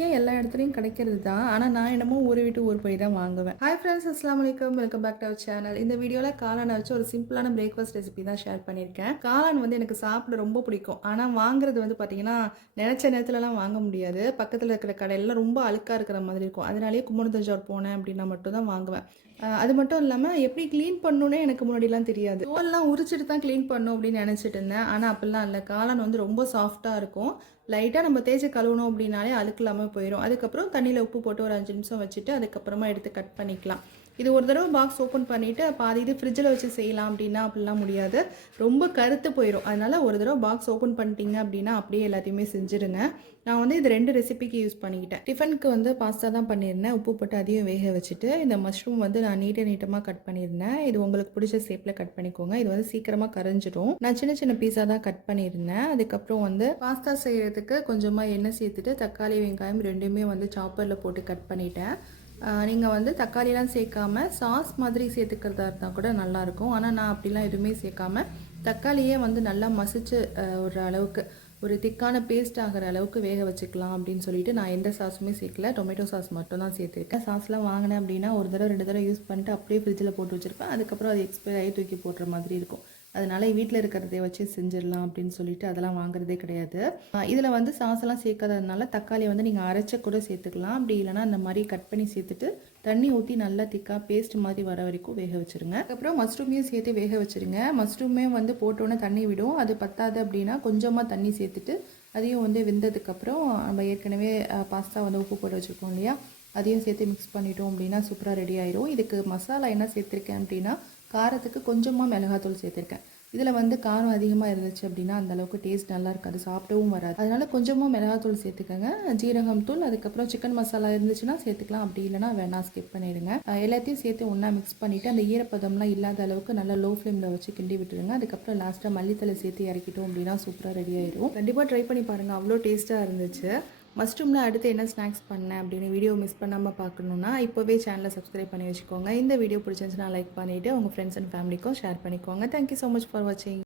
ஈஸியாக எல்லா இடத்துலையும் கிடைக்கிறது தான். ஆனால் நான் என்னமோ ஊரை விட்டு ஊர் போய் தான் வாங்குவேன். ஹாய் ஃப்ரெண்ட்ஸ், அஸ்ஸலாமு அலைக்கும். Welcome back to our channel. இந்த வீடியோவில் காளானை வச்சு ஒரு சிம்பிளான பிரேக்ஃபாஸ்ட் ரெசிபி தான் ஷேர் பண்ணியிருக்கேன். காளான் வந்து எனக்கு சாப்பிட ரொம்ப பிடிக்கும். ஆனால் வாங்குறது வந்து பார்த்தீங்கன்னா நினச்ச நேரத்துலலாம் வாங்க முடியாது. பக்கத்தில் இருக்கிற கடையிலலாம் ரொம்ப அழுக்காக இருக்கிற மாதிரி இருக்கும். அதனாலேயே கும்பகோணம் போனேன் அப்படின்னா மட்டும் தான் வாங்குவேன். அது மட்டும் இல்லாமல் எப்படி க்ளீன் பண்ணணுன்னே எனக்கு முன்னாடிலாம் தெரியாது. தோல்லாம் உரிச்சிட்டு தான் க்ளீன் பண்ணணும் அப்படின்னு நினச்சிட்டு இருந்தேன். ஆனால் அப்படிலாம் இல்லை. காளான் வந்து ரொம்ப சாஃப்டாக இருக்கும். லைட்டாக நம்ம தேய்ச்சி கழுவணும் அப்படின்னாலே அழுக்கு இல்லாமல் போயிடும். அதுக்கப்புறம் தண்ணியில் உப்பு போட்டு ஒரு 5 நிமிஷம் வச்சுட்டு அதுக்கப்புறமா எடுத்து கட் பண்ணிக்கலாம். இது ஒரு தடவை பாக்ஸ் ஓப்பன் பண்ணிவிட்டு பாதி இது ஃப்ரிட்ஜில் வச்சு செய்யலாம் அப்படின்னா அப்படிலாம் முடியாது. ரொம்ப கருத்து போயிடும். அதனால் ஒரு தடவை பாக்ஸ் ஓப்பன் பண்ணிட்டீங்க அப்படின்னா அப்படியே எல்லாத்தையுமே செஞ்சுருங்க. நான் வந்து இது 2 ரெசிபிக்கு யூஸ் பண்ணிக்கிட்டேன். டிஃபனுக்கு வந்து பாஸ்தா தான் பண்ணியிருந்தேன். உப்பு போட்டு அதையும் வேக வச்சுட்டு இந்த மஷ்ரூம் வந்து நான் நீட்டமாக கட் பண்ணியிருந்தேன். இது உங்களுக்கு பிடிச்ச ஷேப்பில் கட் பண்ணிக்கோங்க. இது வந்து சீக்கிரமாக கரைஞ்சிடும். நான் சின்ன சின்ன பீஸாக தான் கட் பண்ணியிருந்தேன். அதுக்கப்புறம் வந்து பாஸ்தா செய்கிறதுக்கு கொஞ்சமாக எண்ணெய் சேர்த்துட்டு தக்காளி வெங்காயம் ரெண்டுமே வந்து சாப்பரில் போட்டு கட் பண்ணிட்டேன். நீங்கள் வந்து தக்காளிலாம் சேர்க்காம சாஸ் மாதிரி சேர்த்துக்கிறதா இருந்தால் கூட நல்லாயிருக்கும். ஆனால் நான் அப்படிலாம் எதுவுமே சேர்க்காம தக்காளியே வந்து நல்லா மசிச்சு ஒரு அளவுக்கு ஒரு திக்கான பேஸ்ட் ஆகிற அளவுக்கு வேக வச்சுக்கலாம் அப்படின்னு சொல்லிட்டு நான் எந்த சாஸுமே சேர்க்கல. டொமேட்டோ சாஸ் மட்டும் தான் சேர்த்துருக்கேன். சாஸ்லாம் வாங்கினேன் அப்படின்னா ஒரு தடவை 2 தடவை யூஸ் பண்ணிட்டு அப்படியே ஃப்ரிட்ஜில் போட்டு வச்சுருப்பேன். அதுக்கப்புறம் அது எக்ஸ்பைர் ஆகி தூக்கி போடுற மாதிரி இருக்கும். அதனால் வீட்டில் இருக்கிறதை வச்சு செஞ்சிடலாம் அப்படின்னு சொல்லிட்டு அதெல்லாம் வாங்குறதே கிடையாது. இதில் வந்து சாஸெல்லாம் சேர்க்காததுனால தக்காளியை வந்து நீங்கள் அரைச்ச கூட சேர்த்துக்கலாம். அப்படி இல்லைனா அந்த மாதிரி கட் பண்ணி சேர்த்துட்டு தண்ணி ஊற்றி நல்லா திக்காக பேஸ்ட் மாதிரி வர வரைக்கும் வேக வச்சுருங்க. அதுக்கப்புறம் மஷ்ரூமையும் சேர்த்து வேக வச்சுருங்க. மஷ்ரூமே வந்து போட்டோன்னே தண்ணி விடும். அது பத்தாது அப்படின்னா கொஞ்சமாக தண்ணி சேர்த்துட்டு அதையும் வந்து வெந்ததுக்கப்புறம் நம்ம ஏற்கனவே பாஸ்தா வந்து உப்பு போட்டு வச்சுருக்கோம் இல்லையா, அதையும் சேர்த்து மிக்ஸ் பண்ணிட்டோம் அப்படின்னா சூப்பராக ரெடி ஆயிடும். இதுக்கு மசாலா என்ன சேர்த்துருக்கேன் அப்படின்னா காரத்துக்கு கொஞ்சமாக மிளகாத்தூள் சேர்த்துருக்கேன். இதில் வந்து காரம் அதிகமாக இருந்துச்சு அப்படின்னா அந்தளவுக்கு டேஸ்ட் நல்லா இருக்காது, சாப்பிடவும் வராது. அதனால் கொஞ்சமாக மிளகாத்தூள் சேர்த்துக்கோங்க. ஜீரகம் தூள், அதுக்கப்புறம் சிக்கன் மசாலா இருந்துச்சுன்னா சேர்த்துக்கலாம். அப்படி இல்லைனா வேணாம், ஸ்கிப் பண்ணிடுங்க. எல்லாத்தையும் சேர்த்து ஒன்றா மிக்ஸ் பண்ணிவிட்டு அந்த ஈரப்பதம்லாம் இல்லாத அளவுக்கு நல்லா லோ ஃப்ளேமில் வச்சு கிண்டி விட்டுருங்க. அதுக்கப்புறம் லாஸ்ட்டாக மல்லித்தலை சேர்த்து இறக்கிட்டோம் அப்படின்னா சூப்பராக ரெடி ஆயிடும். கண்டிப்பாக ட்ரை பண்ணி பாருங்கள், அவ்வளோ டேஸ்ட்டாக இருந்துச்சு. மஷ்ரூமில் அடுத்து என்ன ஸ்நாக்ஸ் பண்ணேன் அப்படின்னு வீடியோ மிஸ் பண்ணாமல் பார்க்கணுன்னா இப்போவே சேனலை சப்ஸ்கிரைப் பண்ணி வச்சுக்கோங்க. இந்த வீடியோ பிடிச்சிருந்துச்சுன்னா லைக் பண்ணிவிட்டு உங்கள் ஃப்ரெண்ட்ஸ் அண்ட் ஃபேமிலிக்கும் ஷேர் பண்ணிக்கோங்க. தேங்க்யூ ஸோ மச் ஃபார் வாட்சிங்.